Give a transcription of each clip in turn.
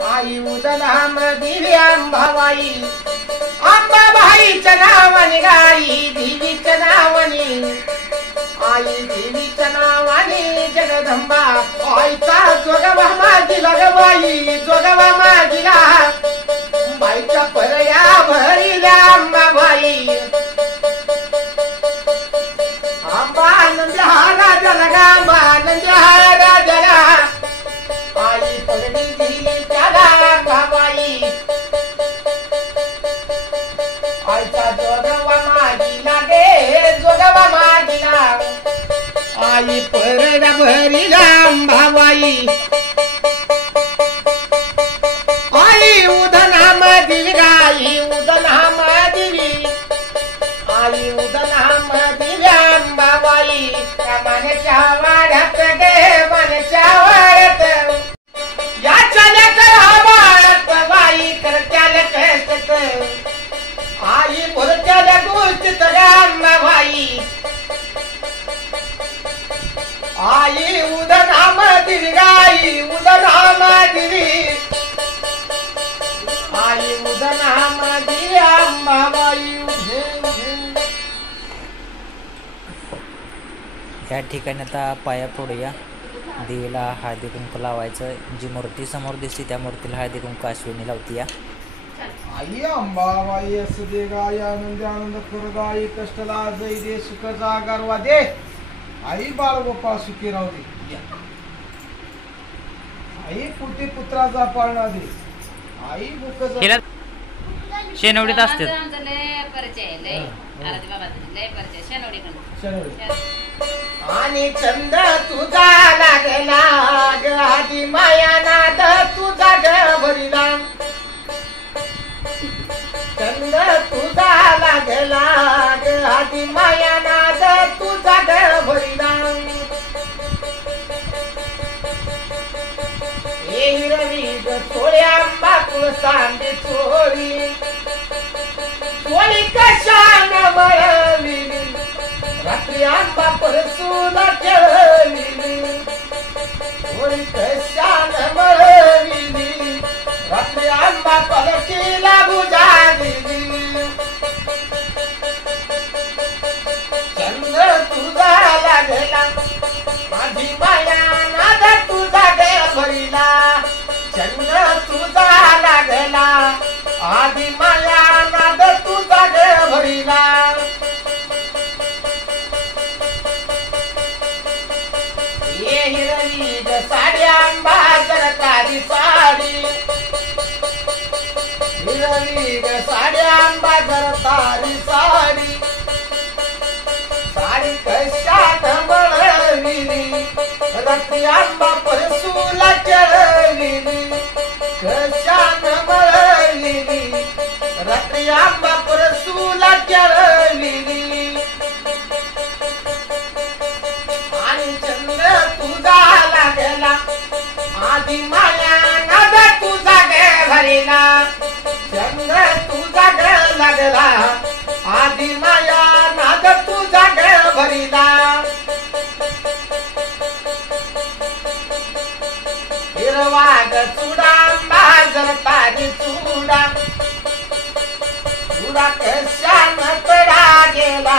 आई उदनाम दिवी अंबाबाई अंबाबाईच्या नावाने गाई देवीच्या नावाने आई देवीच्या नावाने जगदंबा आईचा जोगवा मागिला ग बाई जोगवा मागिला बाईच्या परया भरिल्या अंबाबाई अंबा आनंद हा राजाला गा आनंद हा राजाला आई पगडी दिली त्याला अंबाबाई आईचा जोगवा मागिला गे जोगवा मागिला आई परड्या भरिला अंबाबाई आई उदनाम दिवी गाई उदनाम दिवी आई उदनाम दिवी अंबाबाई कामानेच्या वाड्यात गे मानेच्या वाड्यात याच्या लेकर वाड्यात बाई करत्याला कष्ट आई बोलत्याला गोष्टीत अंबाबाई आई उदनाम दिवी गाई उदनाम दिवी आई उदनाम दिवी अंबाबाई या ठिकाणी आता पाया पडूया देवीला हळदी कुंकू लावायचं जी मूर्ती समोर दिसते त्या मूर्तीला हळदी कुंकू अश्विनी लावती या आई अंबाबाई असू दे गाई आनंद आनंद कर गाई कष्टला जय दे सुखाचा गारवा दे आई बाळ गोपाळ सुखी राहू दे आई पुती पुत्राचा पाळणा दे आई मुख शेनवडीत असते आणि चंद तुझा लागला ग आधी माया नाद तुझा ग भरिला चंद तुझा लागला ग आधी माया नाद तुझा ग भरिला रवी ग थोड्या बाकुळ सांडी चोरी चोरी कशान बळविली रात्री आंबा परसूला खेळविली चोरी कशान बळविली रात्री आंबा पलकीला बुजाविली चंद तुझा लागला माझी माया नाद तुझा गे भरिला चंद तुझा लागला आधी माया नाद तुझा गे भरिला ये हिरवी ग साडी आंबा जरकारी साडी हिरवी ग साडी आंबा जरकारी साडी साडी कशात बळविली रात्री आंबा परसूला खेळविली कशात बळविली रात्री आंबा परसूला खेळविली आणि चंद्र तुझा लागला आधी माया नाद तुझा गे भरिला चंद्र तुझा गे लागला आधी माया नाद तुझा गे भरिला हिरवाग चुडा माझर तारी चुडा चुडा कशान तडा गेला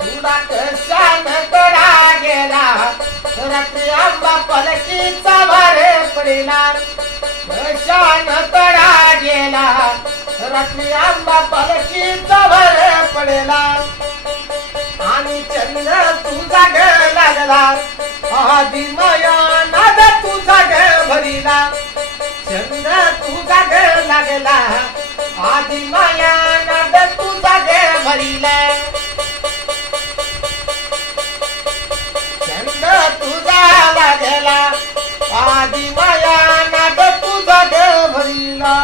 चुडा कशान तडा गेला रात्री आंबा पलकीचा भारे पडिला कशान तडा गेला रात्री आंबा पलकीचा भारे पडला आणि चंद्र तुझा ग लागला आधी माया नाद तुझा ग भरिला चंद्र तुझा ग लागला आधी माया नाद तुझा ग भरिला चंद्र तुझा लागला आधी माया नाद तुझा ग भरिला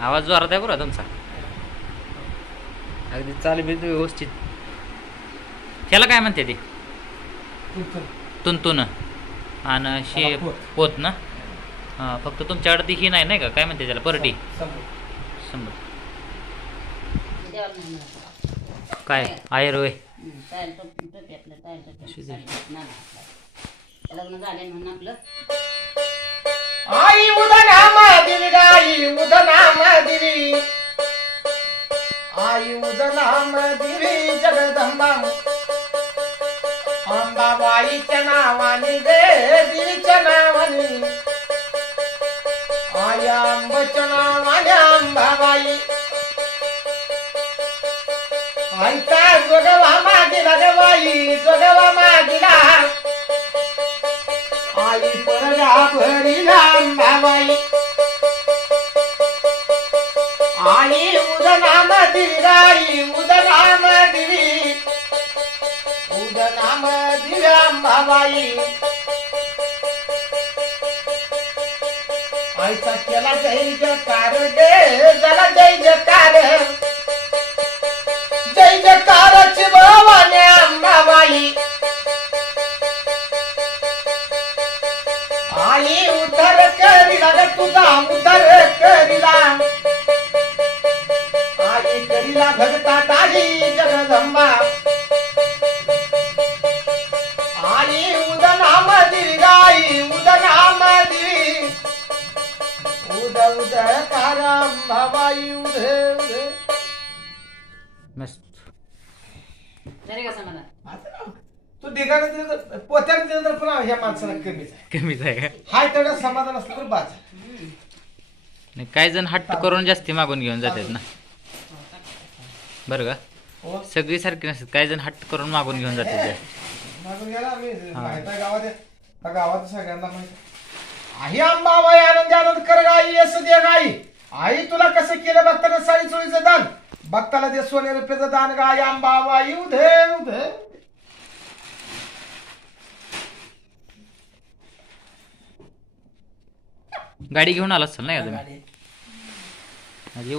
आवाज जोरात आहे बरं तुमचा अगदी चालू बिलू व्यवस्थित त्याला काय म्हणते ते तुंतुन आणि शे पोत ना फक्त तुमच्याकडे ती ही नाही का काय म्हणते त्याला परडी संभर काय आयर होय लग्न झाले म्हणून आपलं आई उदनामा दिली गाई उदनामा दिली आई उदनामा दिली जगदंबा अंबाबाईच्या नावाने गे देवीच्या नावाने आई अंबाच्या नावाने अंबाबाई आईचा जोगवा मागिला ग बाई जोगवा मागिला आई परगा भरीला अंबाबाई आई उदनाम दिली गाई उदनाम दिली उदनाम दिली अंबाबाई आईचा केला जय जयकार गे झाला जय जयकार जय जयकाराची भवाने अंबाबाई आई उद्धार करीला ग तुझा उद्धार करीला आई करीला भगता ताजी जगदंबा आई उदनाम दिली गाई उदनाम दिली उद उद अंबाबाई उद उद मस्त. झाले का समाधान तू ढिगाने दिलं तर पोत्याने दिलं तर पुन्हा ह्या माणसाला कमीच आहे कमीच आहे का? हाय तेवढं समाधान असलं तर बाज नाही काही जण हट्ट करून जास्ती मागून घेऊन जातात ना बरं का हो सगळी सारखी नसतात काही जण हट्ट करून मागून घेऊन जातात जास्त. मागून गेला आम्ही माहित आहे गावात त्या गावात सगळ्यांना माहित आई अंबाबाई आनंदी आनंद कर गाई यस दे गाई आई तुला कसं केलं बघताना साडी चोळीचं दान बघताना ते सोने रुपयाचं दान गाई अंबाबाई उधे उधे गाडी घेऊन आला असेल नाही का तुम्ही? गाडी. आज एवढं